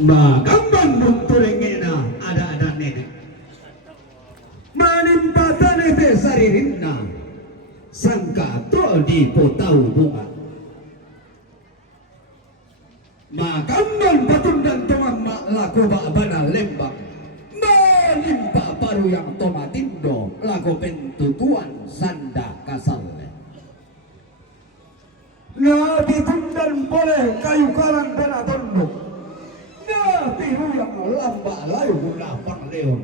Magamban munturengena ada nenek. Manimpatan ete saririnna sangka to di potau bunga. Magamban patundan tumama laku bana lembang. Malimpa paru yang tomatindo laku pentutuan sanda kasal. Nabi tundan boleh kayu karang dan tondok. Nabi yang lamba layu lapang leon.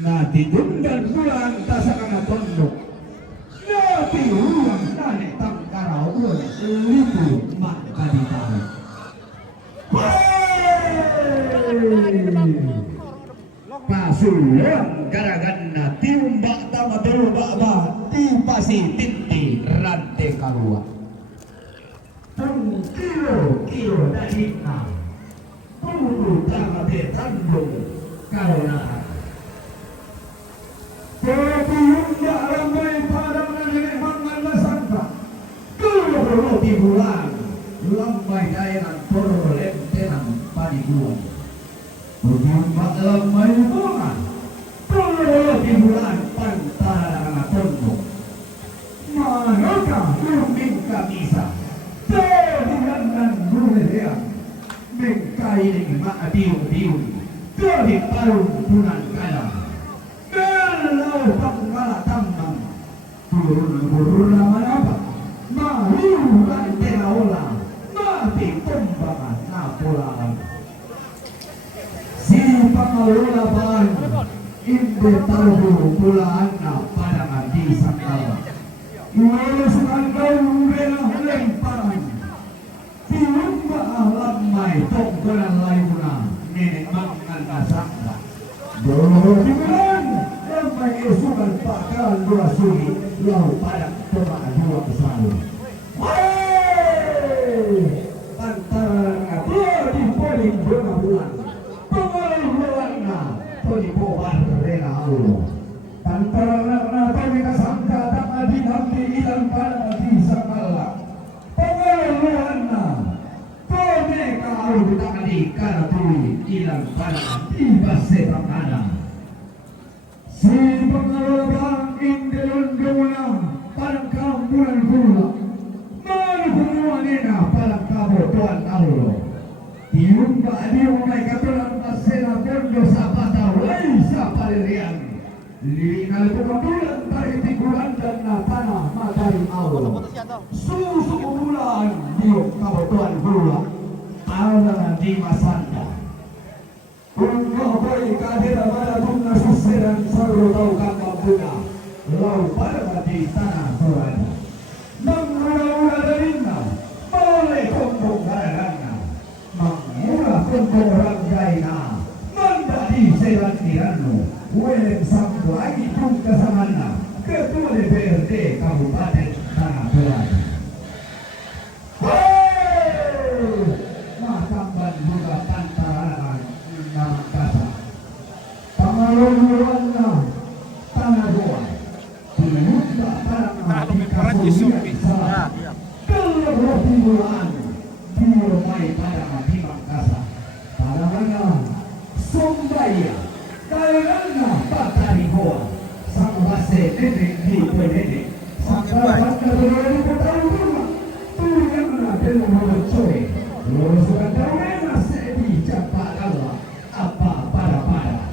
Nabi tundan bulan tasakana tondok. Nabi yang nane tangkarau boleh libu mak kaditahu. Pasulan garaganna tiumbak tama terubak bah tipasi tinti rante kalua. Kilo dari na tunggu tama betandung karena tapi yunda ramai padang nenek mangan sangka kalau di bulan lambai daerah torolem tenang padi bulan berjumpa lambai bulan kalau di bulan pantara anak tondok manakah lumbing kamisa dengan mulia mengkai dengan mak diu dari parung bulan kalam melau panggala tambang turun apa malu kan teraola mati tombangan napolaan si pangalola ban inde taruh pulaan na padangan di sangkala Walau kau rela lemparan, tiumba alam mai tonggolan layuna nenek makan kasangka. Dulu dibilang lempai esukan pakaran dua suri lau padak tomak dua kesalu. Antara ngatur di poling dua bulan, pengalih bulanna poli pobar rela Allah. Antara nata kita sangka tak adi ilang pada di sakala. Pengeluaranna, kome kau tak adi karena tuli ilang pada di basebang ada. Si pengeluaran indelun guna pada kampuran gula. Malu pengeluarannya pada kamu tuan Allah. Tiumba adi umai katuran pasena kondo sapata wai sapalirian. Liringal kebetulan dari tikuran dan tanah matahari Allah. Susu bulan diuk kabutuan gula tanah di masanda. Unggah bayi kadera pada bunga suseran saru tau kambang bunga. Lau pada mati tanah sorana. Mengura-ura darinya boleh kumpung garagana. Mengura kumpung ranggaina mandadi seran tiranu. Weleng sabtu lagi pun kesamana Ketua DPRD Kabupaten Tanah Toraja. Makamban juga pantaran nama kata Pangalong-Longna Tanah Goa Timuka Tanah di Kabupaten Salah Keluar bulan Diurmai pada Mati Mangkasa Pada mana Sombaya Karena patari goa sang wase nenek di nenek sang kawan terlalu bertahu rumah tuh mana terlalu coy lulus kan terlalu sedi cepat Allah apa pada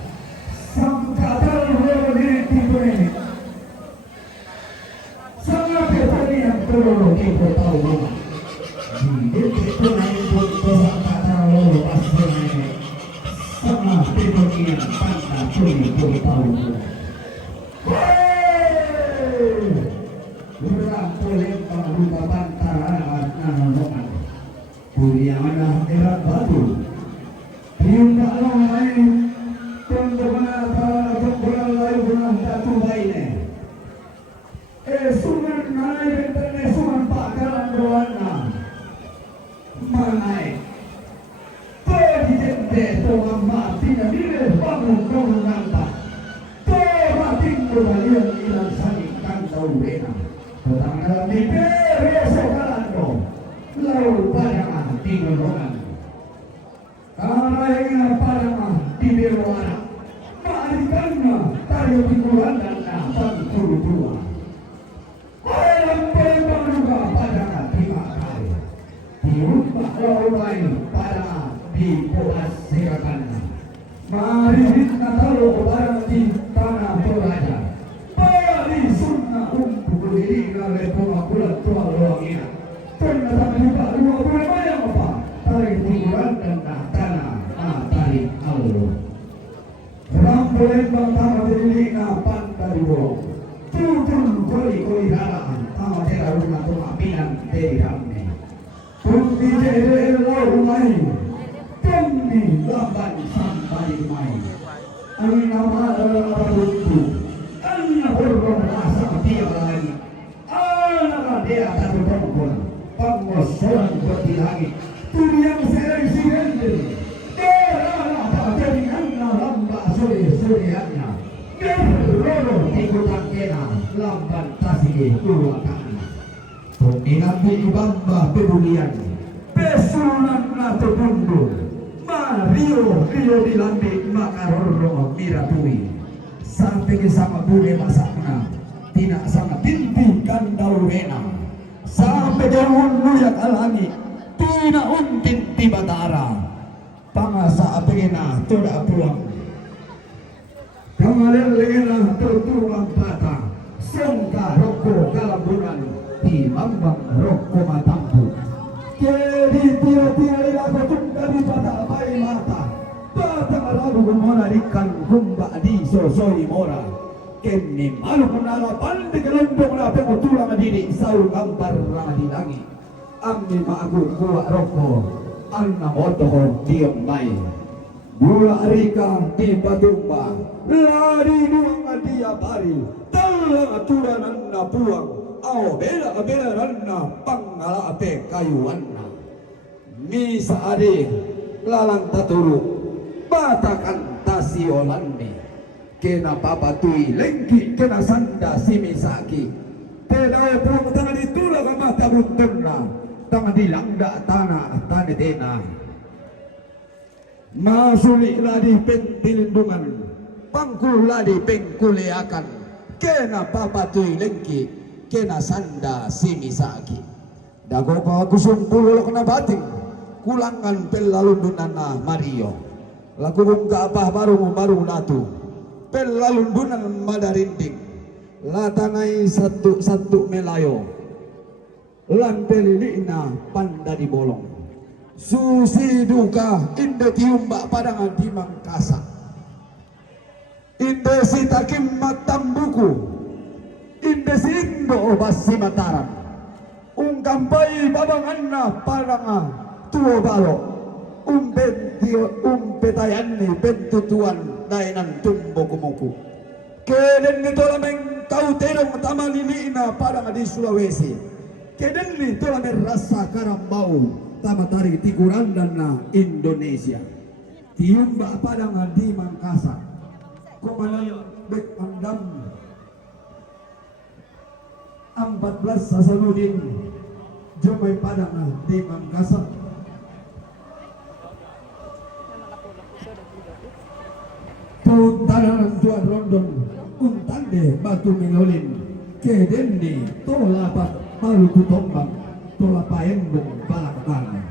sang kadal nenek di nenek sang apa yang terlalu di bertahu rumah di itu naik pun sang kadal lulus pas nenek sama pedokian pantai curi tahu. Urang polem pangrupa pantaran nanonokan. Kuliah ada erat batu. Tiunda lain tondo mana tombol lain bulan datu baine. Sungan naik bentane sungan pakaran doana. Manai Presidente mati na dire bangun kau nampak. Mati kembalian ilang saling kantau bena. Tentang dalam DPR esok kalando. Lalu pada tinggal Marahnya pada di luar, marikannya tayo pikulan dan napan dua. Alam pembang juga pada terima kali. Di rumah lain pada di puas silakan. Mari kita taruh barang di tanah Toraja. Bali sunnah untuk diri oleh pemakulan tua luangnya. Ternyata juga dua banyak apa? Tarik pikulan dan tanah. Tarik Allah. Rambulan bangsa diri napan dari bolong. Tutun koi daraan. Tahu dia rumah rumah pinang dari ramai. Kunci dari rumai. Kami lamban sampai mai. Ang nama itu. Anak berrasa tiap lagi. Anak dia satu perempuan. Pengosolan berdi lagi. Tuh yang saya sendiri. Dari anak lamba sore-soreannya. Geroro ikutan kena lamban tasih dua kali. Penginambi ibamba pedulian. Pesunan nato bundu. Mario dilambi makaroro miratui. Sampai sama bule masakna. Tidak sama binti kandau rena. Sampai jauh nuyak alangi. Tidak untin tiba tara. Pangasa apena tidak pulang. Kemarin lena tertuang batang. Sengka rokok kalambunan. Di mambang rokok matampu. Kedi tira-tira ilaga tungga di batak bayi mata. Batang alabu kumona ikan kumba di sosoi mora. Kemni malu kunala pandi kelundong na pengutulang adini. Saul gambar ramadi langit. Amni maagu kuwa rokok. Anna motoho diam mai. Gula arika di patumba. Lari nuang dia bari. Talang aturan anna puang. Aw bela ranna pangala ape kayu anna. Misa ade lalang taturu. Batakan tasi olandi. Kena papatui lengki kena sanda simisaki. Tedaya puang tangan ditula kama tabuntunna. Tangan dilangda tanah tena. Masuli ladi pentilindungan. Pangkul ladi pengkuleakan. Kena papatui lengki. Kena sanda simisaki. Dago pa kusung pulo kena bating. Kulangan pelalundunan na Mario. Lakulung ka apa baru natu. Pelalundunan madarinding. Latanay satu melayo. Lantelilina panda di bolong. Susi duka inde tiumbak padangan di Mangkasa. Inde sitakim matambuku. Inde sindo basi mataran. Ungkampai babanganna padanga tuo balo. Umpetayanni pentutuan dainan tumbo kumuku. Keden nito lameng kau terong tamalilina padanga di Sulawesi. Keden nito lameng rasa karambau tamatari tiguran dan na Indonesia. Tiumba padanga di Mangkasa. Komandan Bek Pandam 14 Sasanudin Jomay padanga di Mangkasa. Tuntaran Tuan Rondon untande batu mengolin kedendi tolapat maluku tombang tolapayembung balak-balak.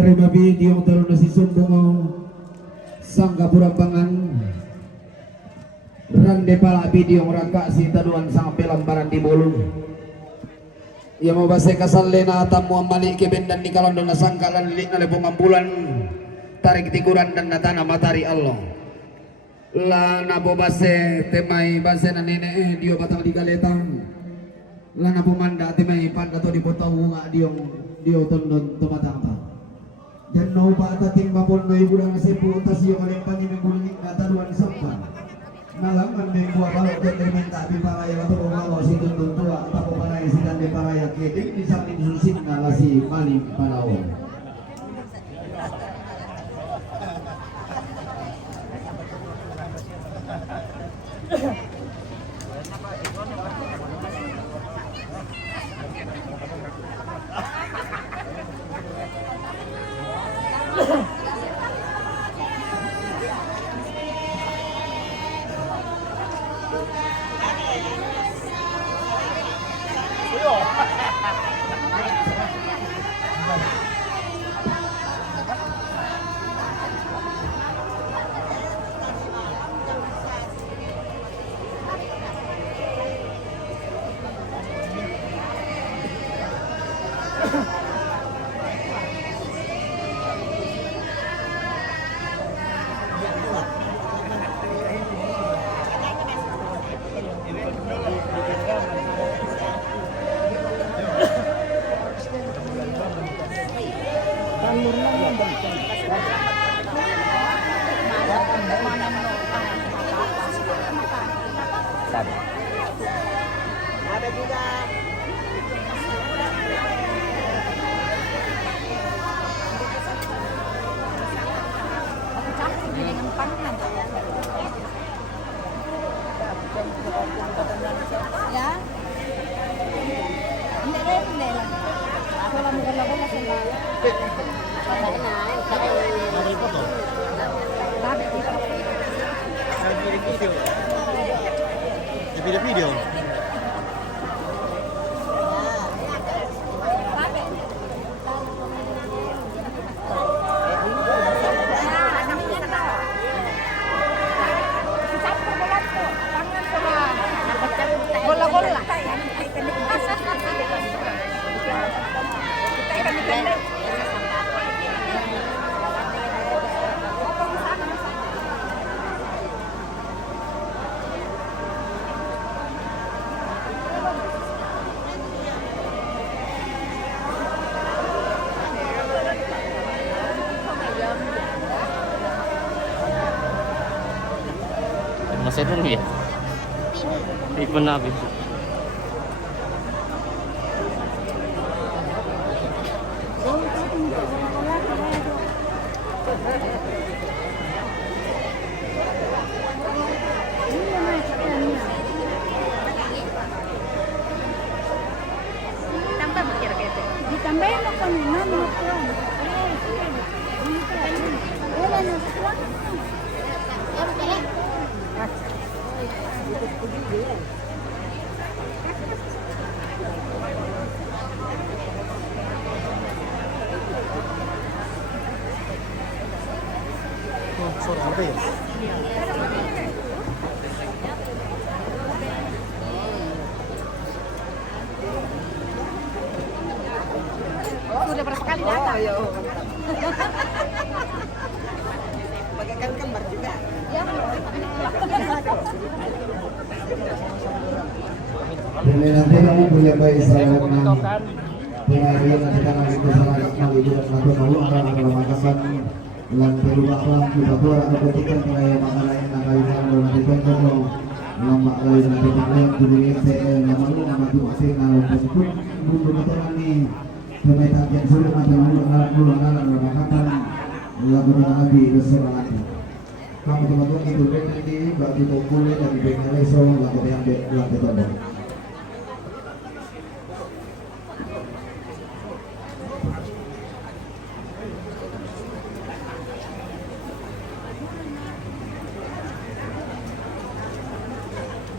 Terima video terus nasi sumbungo sang kapurambangan rande pala video rangka si taduan sang pelambaran di bolu. Ia mau bahasa kasalena tamu amali keben dan di kalon dona sangkalan lilik na lebong ambulan tarik tikuran dan natana matahari Allah. La nabo base temai base na nene dio batang di galetang. La nabo manda temai panda to di botau nga dio tondon tumatang ta. Dan no bata timba pon no ibudang sepu utas yo kalian panyi mengguling kata duan sampan. Nalangan membuat balok dan minta di paraya atau kalau si tuntun tua atau paraya si dan di paraya kedek di samping susin ngalasi maling palawan. Ada juga. Ya. Hindi rin, hindi lang. Wala mo ka lang sa mga. Wala na. Mari po to. Bakit dito? Video. Masih dulu ya? Ipon nabi. Ditambahin mo kanina, mga plan. Wala na sa plan. Sudah berapa kali datang? Bagaikan kembar juga. Ya. Nanti kamu punya bayi sahabat pengadilan nanti karena itu sahabat mal itu dan satu mau akan melakukan lan perubahan kita tuh akan ketika mulai makanan yang akan dilakukan nanti contoh lama kali nanti pakai dunia saya nama lu nama tuh saya kalau pun mundur betul nih pemerintah yang sudah ada mulakan melakukan lagu lagi besar lagi kamu teman-teman itu nanti bagi kumpulin dan diberikan leso lagu yang lagu